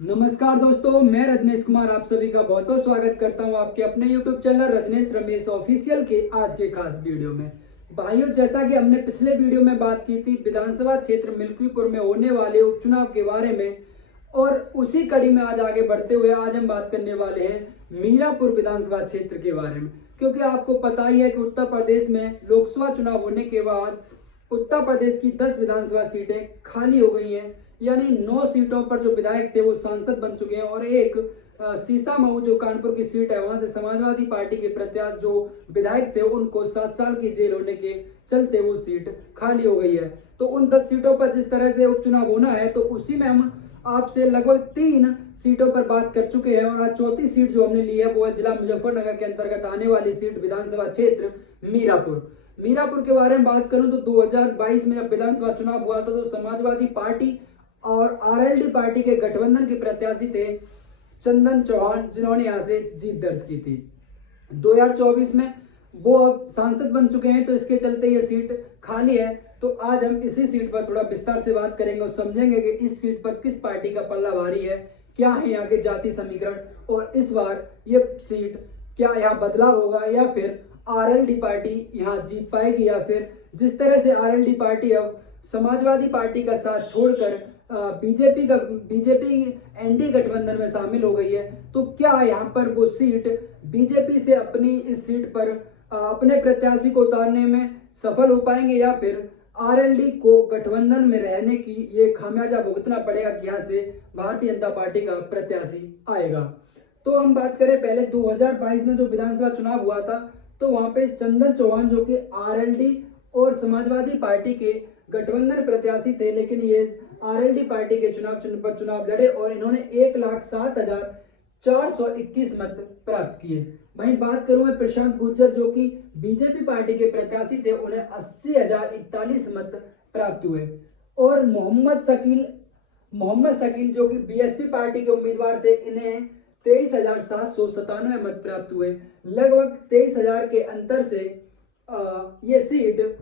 नमस्कार दोस्तों, मैं रजनीश कुमार आप सभी का बहुत बहुत स्वागत करता हूं आपके अपने YouTube channel Rajneesh Ramesh official के आज के खास वीडियो में। भाइयों, जैसा कि हमने पिछले वीडियो में बात की थी विधानसभा क्षेत्र मिल्कीपुर में होने वाले उपचुनाव के बारे में, और उसी कड़ी में आज आगे बढ़ते हुए आज हम बात करने वाले हैं मीरापुर विधानसभा क्षेत्र के बारे में। क्योंकि आपको पता ही है कि उत्तर प्रदेश में लोकसभा चुनाव होने के बाद उत्तर प्रदेश की 10 विधानसभा सीटें खाली हो गई हैं, यानी 9 सीटों पर जो विधायक थे वो सांसद बन चुके हैं, और एक सीसामऊ जो कानपुर की सीट है वहां से समाजवादी पार्टी के प्रत्याशी जो विधायक थे उनको 7 साल की जेल होने के चलते वो सीट खाली हो गई है। तो उन 10 सीटों पर जिस तरह से उपचुनाव होना है तो उसी में हम आपसे लगभग 3 सीटों पर बात कर चुके हैं, और आज चौथी सीट जो हमने ली है वो है जिला मुजफ्फरनगर के अंतर्गत आने वाली सीट विधानसभा क्षेत्र मीरापुर के बारे में बात करूं तो 2022 में जब विधानसभा चुनाव हुआ था तो समाजवादी पार्टी और आरएलडी पार्टी के गठबंधन के प्रत्याशी थे चंदन चौहान, जिन्होंने यहां से जीत दर्ज की थी। 2024 में वो अब सांसद बन चुके हैं, तो इसके चलते ये सीट खाली है। तो आज हम इसी सीट पर थोड़ा विस्तार से बात करेंगे और समझेंगे कि इस सीट पर किस पार्टी का पल्ला भारी है, क्या है यहाँ के जाति समीकरण, और इस बार ये सीट क्या यहाँ बदलाव होगा या फिर आरएलडी पार्टी यहाँ जीत पाएगी, या फिर जिस तरह से आरएलडी पार्टी अब समाजवादी पार्टी का साथ छोड़कर बीजेपी एनडीए गठबंधन में शामिल हो गई है, तो क्या यहाँ पर वो सीट बीजेपी से अपनी इस सीट पर अपने प्रत्याशी को उतारने में सफल हो पाएंगे, या फिर आरएलडी को गठबंधन में रहने की ये खामियाजा भुगतना पड़ेगा कि यहाँ से भारतीय जनता पार्टी का प्रत्याशी आएगा। तो हम बात करें पहले 2022 में जो विधानसभा चुनाव हुआ था, तो वहां पे चंदन चौहान जो कि आरएलडी और समाजवादी पार्टी के गठबंधन प्रत्याशी थे, लेकिन ये आरएलडी पार्टी के चुनाव लड़े और इन्होंने 1,07,421 मत प्राप्त किए। वहीं बात करूं मैं प्रशांत गुर्जर जो कि बीजेपी पार्टी के प्रत्याशी थे, उन्हें 80,041 मत प्राप्त हुए। और मोहम्मद शकील जो कि बीएसपी पार्टी के उम्मीदवार थे, इन्हें 23,797 मत प्राप्त हुए। लगभग 23,000 के अंतर से ये सीट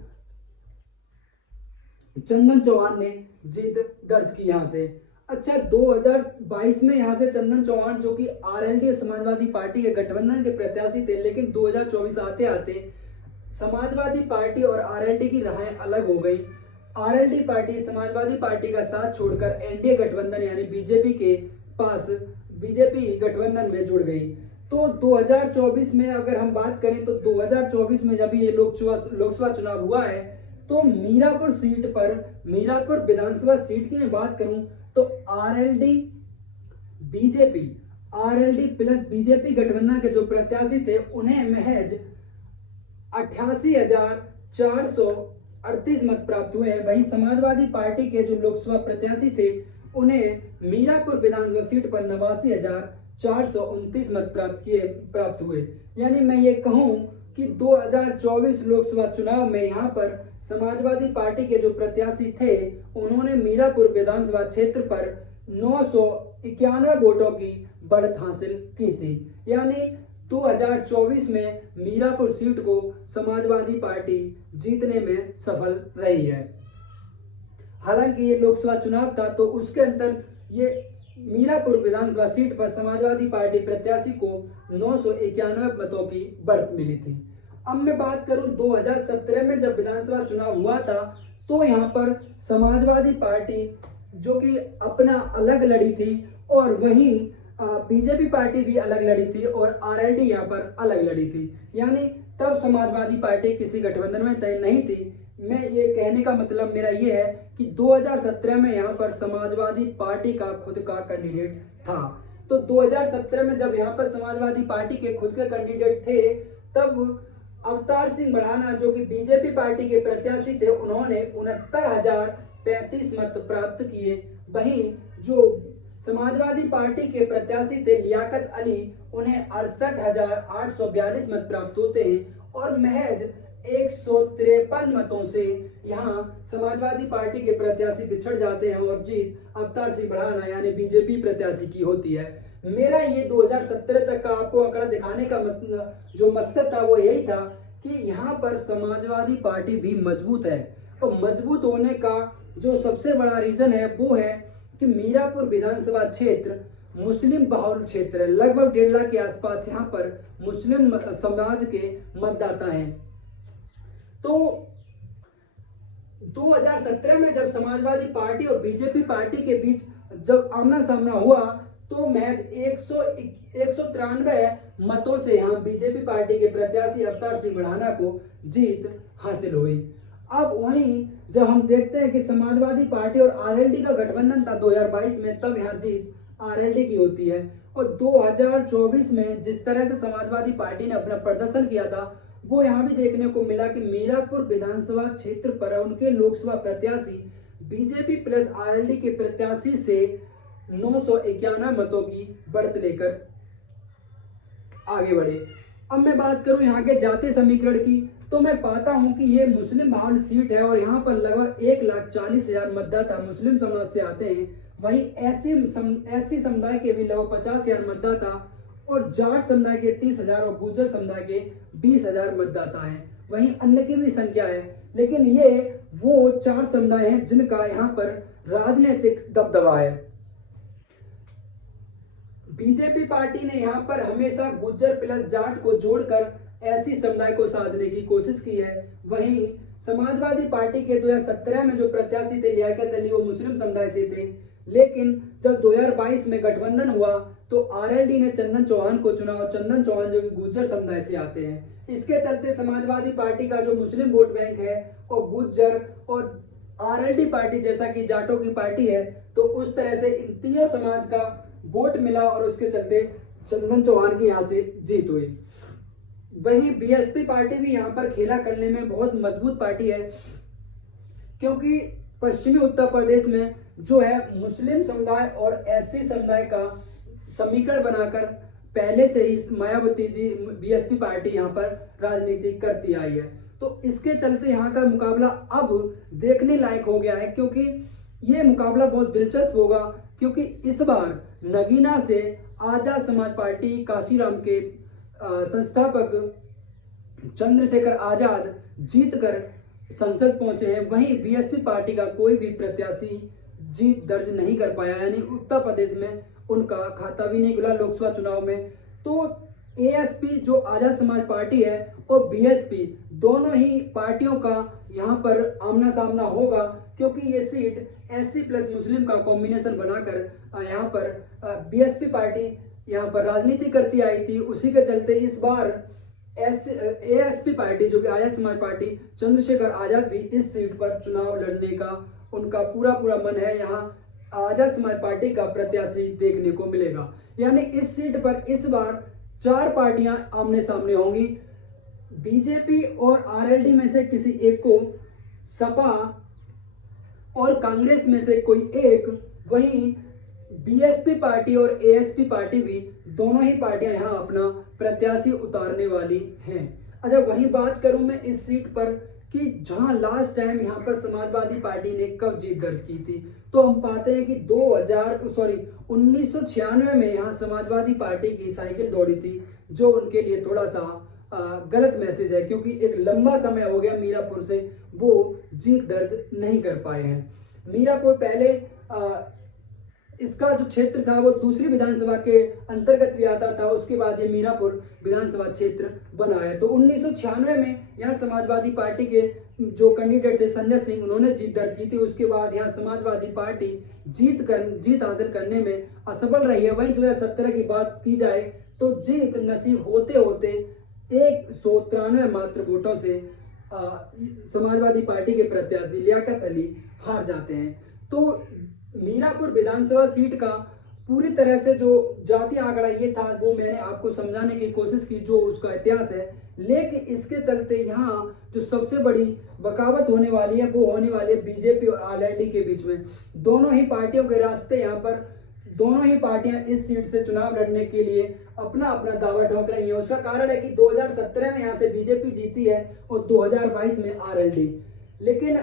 चंदन चौहान ने जीत दर्ज की यहाँ से। अच्छा, 2022 में यहाँ से चंदन चौहान जो कि आरएलडी और समाजवादी पार्टी के गठबंधन के प्रत्याशी थे, लेकिन 2024 आते आते समाजवादी पार्टी और आरएलडी की राहें अलग हो गई। आरएलडी पार्टी समाजवादी पार्टी का साथ छोड़कर एनडीए गठबंधन यानी बीजेपी गठबंधन में जुड़ गई। तो 2024 में अगर हम बात करें तो 2024 में जब ये लोकसभा चुनाव हुआ है, तो मीरापुर विधानसभा सीट की मैं बात करूं तो आरएलडी प्लस बीजेपी गठबंधन के जो प्रत्याशी थे उन्हें महज 88,438 मत प्राप्त हुए हैं। वहीं समाजवादी पार्टी के जो लोकसभा प्रत्याशी थे उन्हें मीरापुर विधानसभा सीट पर 89,429 मत प्राप्त हुए। यानी मैं ये कहूं कि 2024 लोकसभा चुनाव में यहाँ पर समाजवादी पार्टी के जो प्रत्याशी थे उन्होंने मीरापुर विधानसभा क्षेत्र पर 991 वोटों की बढ़त हासिल की थी। यानी 2024 में मीरापुर सीट को समाजवादी पार्टी जीतने में सफल रही है। हालांकि ये लोकसभा चुनाव था, तो उसके अंदर ये मीरापुर विधानसभा सीट पर समाजवादी पार्टी प्रत्याशी को 991 मतों की बढ़त मिली थी। अब मैं बात करूं 2017 में जब विधानसभा चुनाव हुआ था, तो यहाँ पर समाजवादी पार्टी जो कि अपना अलग लड़ी थी, और वहीं बीजेपी पार्टी भी अलग लड़ी थी, और आरएलडी यहाँ पर अलग लड़ी थी। यानी तब समाजवादी पार्टी किसी गठबंधन में तय नहीं थी। मैं ये कहने का मतलब मेरा ये है कि 2017 में यहाँ पर समाजवादी पार्टी का खुद का कैंडिडेट था। तो 2017 में जब यहाँ पर समाजवादी पार्टी के खुद के कैंडिडेट थे, तब अवतार सिंह बढ़ाना जो कि बीजेपी पार्टी के प्रत्याशी थे उन्होंने 69,035 मत प्राप्त किए। वहीं जो समाजवादी पार्टी के प्रत्याशी थे लियाकत अली, उन्हें 68,842 मत प्राप्त होते हैं, और महज 153 मतों से यहाँ समाजवादी पार्टी के प्रत्याशी पिछड़ जाते हैं और जीत अवतार सिंह बढ़ाना यानी बीजेपी प्रत्याशी की होती है। मेरा ये 2017 तक का आपको आंकड़ा दिखाने का जो मकसद था वो यही था कि यहाँ पर समाजवादी पार्टी भी मजबूत है, और मजबूत होने का जो सबसे बड़ा रीजन है वो है कि मीरापुर विधानसभा क्षेत्र मुस्लिम बहुल क्षेत्र है। लगभग 1.5 लाख के आसपास यहाँ पर मुस्लिम समाज के मतदाता हैं। तो 2017 में जब समाजवादी पार्टी और बीजेपी पार्टी के बीच जब आमना सामना हुआ तो महज 193 मतों से यहाँ बीजेपी पार्टी के प्रत्याशी अवतार सिंह बढ़ाना को जीत हासिल हुई। अब वहीं जब हम देखते हैं कि समाजवादी पार्टी और आरएलडी का गठबंधन था 2022 में, तब यहाँ जीत आरएलडी की होती है। और 2024 में जिस तरह से समाजवादी पार्टी ने अपना प्रदर्शन किया था वो यहाँ भी देखने को मिला कि मीरापुर विधानसभा क्षेत्र पर उनके लोकसभा प्रत्याशी बीजेपी प्लस आरएलडी के प्रत्याशी से 991 मतों की बढ़त लेकर आगे बढ़े। अब मैं बात करूं यहाँ के जातीय समीकरण की, तो मैं पाता हूं कि ये मुस्लिम बहुल सीट है और यहाँ पर लगभग 1,40,000 मतदाता मुस्लिम समाज से आते हैं। वहीं एससी समुदाय के भी लगभग 50,000 मतदाता और जाट समुदाय के 30,000 और गुर्जर समुदाय के 20,000 मतदाता हैं। वहीं अन्य की भी संख्या है, लेकिन ये वो 4 समुदाय हैं जिनका यहाँ पर राजनीतिक दबदबा है। बीजेपी पार्टी ने यहाँ पर हमेशा गुर्जर प्लस जाट को जोड़कर एससी समुदाय को साधने की कोशिश की है। वहीं समाजवादी पार्टी के 2017 में जो प्रत्याशी थे लियाकत अली, वो मुस्लिम समुदाय से थे, लेकिन जब 2022 में गठबंधन हुआ तो आरएलडी ने चंदन चौहान को चुना और चंदन चौहान जो कि गुर्जर समुदाय से आते हैं। इसके चलते समाजवादी पार्टी का जो मुस्लिम वोट बैंक है और गुर्जर और आरएलडी पार्टी जैसा कि जाटों की पार्टी है, तो उस तरह से इन तीनों समाज का वोट मिला और उसके चलते चंदन चौहान की यहाँ से जीत हुई। वहीं बीएसपी पार्टी भी यहाँ पर खेला करने में बहुत मजबूत पार्टी है, क्योंकि पश्चिमी उत्तर प्रदेश में जो है मुस्लिम समुदाय और एससी समुदाय का समीकरण बनाकर पहले से ही मायावती जी बीएसपी पार्टी यहाँ पर राजनीति करती आई है। तो इसके चलते यहाँ का मुकाबला अब देखने लायक हो गया है, क्योंकि ये मुकाबला बहुत दिलचस्प होगा, क्योंकि इस बार नगीना से आजाद समाज पार्टी काशीराम के संस्थापक चंद्रशेखर आजाद जीतकर संसद पहुंचे हैं। वहीं बीएसपी पार्टी का कोई भी प्रत्याशी जीत दर्ज नहीं कर पाया, यानी उत्तर प्रदेश में उनका खाता भी नहीं खुला लोकसभा चुनाव में। तो एएसपी जो आजाद समाज पार्टी है और बीएसपी दोनों ही पार्टियों का यहाँ पर आमना सामना होगा, क्योंकि ये सीट एससी प्लस मुस्लिम का कॉम्बिनेशन बनाकर यहाँ पर बीएसपी पार्टी यहाँ पर राजनीति करती आई थी। उसी के चलते इस बार एएसपी पार्टी जो कि आजाद समाज पार्टी चंद्रशेखर आजाद भी इस सीट पर चुनाव लड़ने का उनका पूरा मन है। यहाँ आजाद समाज पार्टी का प्रत्याशी देखने को मिलेगा, यानी इस सीट पर इस बार 4 पार्टियां आमने सामने होंगी। बीजेपी और आरएलडी में से किसी एक को, सपा और कांग्रेस में से कोई एक, वहीं बीएसपी पार्टी और एएसपी पार्टी भी दोनों ही पार्टियां यहां अपना प्रत्याशी उतारने वाली हैं। अच्छा, वहीं बात करूं मैं इस सीट पर कि जहां लास्ट टाइम यहां पर समाजवादी पार्टी ने कब जीत दर्ज की थी, तो हम पाते हैं कि 1996 में यहां समाजवादी पार्टी की साइकिल दौड़ी थी, जो उनके लिए थोड़ा सा गलत मैसेज है, क्योंकि एक लंबा समय हो गया मीरापुर से वो जीत दर्ज नहीं कर पाए हैं। मीरापुर पहले इसका जो क्षेत्र था वो दूसरी विधानसभा के अंतर्गत भी आता था, उसके बाद ये मीरापुर विधानसभा क्षेत्र बना है। तो 1996 में यहाँ समाजवादी पार्टी के जो कैंडिडेट थे संजय सिंह, उन्होंने जीत दर्ज की थी। उसके बाद यहाँ समाजवादी पार्टी जीत हासिल करने में असफल रही है। वहीं 2017 की बात की जाए तो जीत नसीब होते होते 193 मात्र वोटों से समाजवादी पार्टी के प्रत्याशी लियाकत अली हार जाते हैं। तो मीरापुर विधानसभा सीट का पूरी तरह से जो जातीय आंकड़ा ये था वो मैंने आपको समझाने की कोशिश की, जो उसका इतिहास है। लेकिन इसके चलते यहाँ जो सबसे बड़ी बगावत होने वाली है वो होने वाली है बीजेपी और आरएलडी के बीच में। दोनों ही पार्टियों के रास्ते यहाँ पर दोनों ही पार्टियां इस सीट से चुनाव लड़ने के लिए अपना अपना दावा ठोक रही है। उसका कारण है कि 2017 में यहाँ से बीजेपी जीती है और 2022 में आरएलडी। लेकिन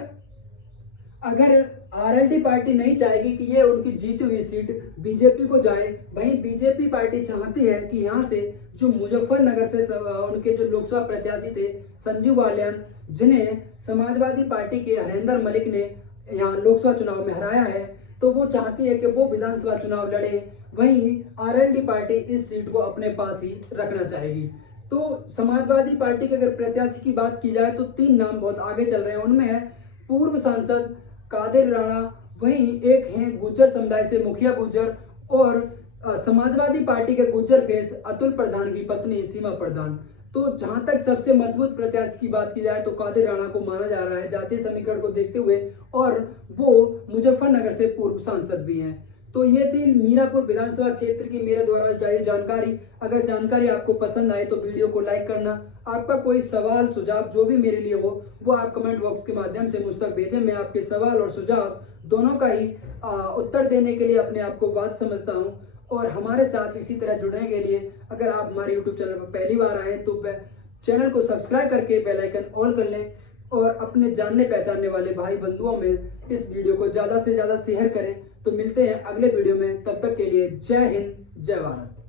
अगर आरएलडी पार्टी नहीं चाहेगी कि ये उनकी जीती हुई सीट बीजेपी को जाए, वहीं बीजेपी पार्टी चाहती है कि यहाँ से जो मुजफ्फरनगर से उनके जो लोकसभा प्रत्याशी थे संजीव बालियान, जिन्हें समाजवादी पार्टी के हरेंद्र मलिक ने यहाँ लोकसभा चुनाव में हराया है, तो वो चाहती है कि वो विधानसभा चुनाव लड़े, वहीं आरएलडी पार्टी इस सीट को अपने पास ही रखना चाहेगी। तो समाजवादी पार्टी के अगर प्रत्याशी की बात की जाए तो 3 नाम बहुत आगे चल रहे हैं। उनमें है पूर्व सांसद कादिर राणा, वहीं एक हैं गुर्जर समुदाय से मुखिया गुर्जर, और समाजवादी पार्टी के गुर्जर फेस अतुल प्रधान की पत्नी सीमा प्रधान। तो जहां तक सबसे मजबूत प्रत्याशी की बात की जाए तो कादिर राणा को माना जा रहा है जातीय समीकरण को देखते हुए, और वो मुजफ्फरनगर से पूर्व सांसद भी हैं। तो ये थी मीरापुर विधानसभा क्षेत्र की मेरे द्वारा जारी जानकारी। अगर जानकारी आपको पसंद आए तो वीडियो को लाइक करना। आपका कोई सवाल सुझाव जो भी मेरे लिए हो वो आप कमेंट बॉक्स के माध्यम से मुझ तक भेजें। मैं आपके सवाल और सुझाव दोनों का ही उत्तर देने के लिए अपने आप को बात समझता हूँ। और हमारे साथ इसी तरह जुड़ने के लिए अगर आप हमारे यूट्यूब चैनल पर पहली बार आए तो चैनल को सब्सक्राइब करके बेल आइकन ऑन कर लें, और अपने जानने पहचानने वाले भाई बंधुओं में इस वीडियो को ज़्यादा से ज़्यादा शेयर करें। तो मिलते हैं अगले वीडियो में, तब तक के लिए जय हिंद जय भारत।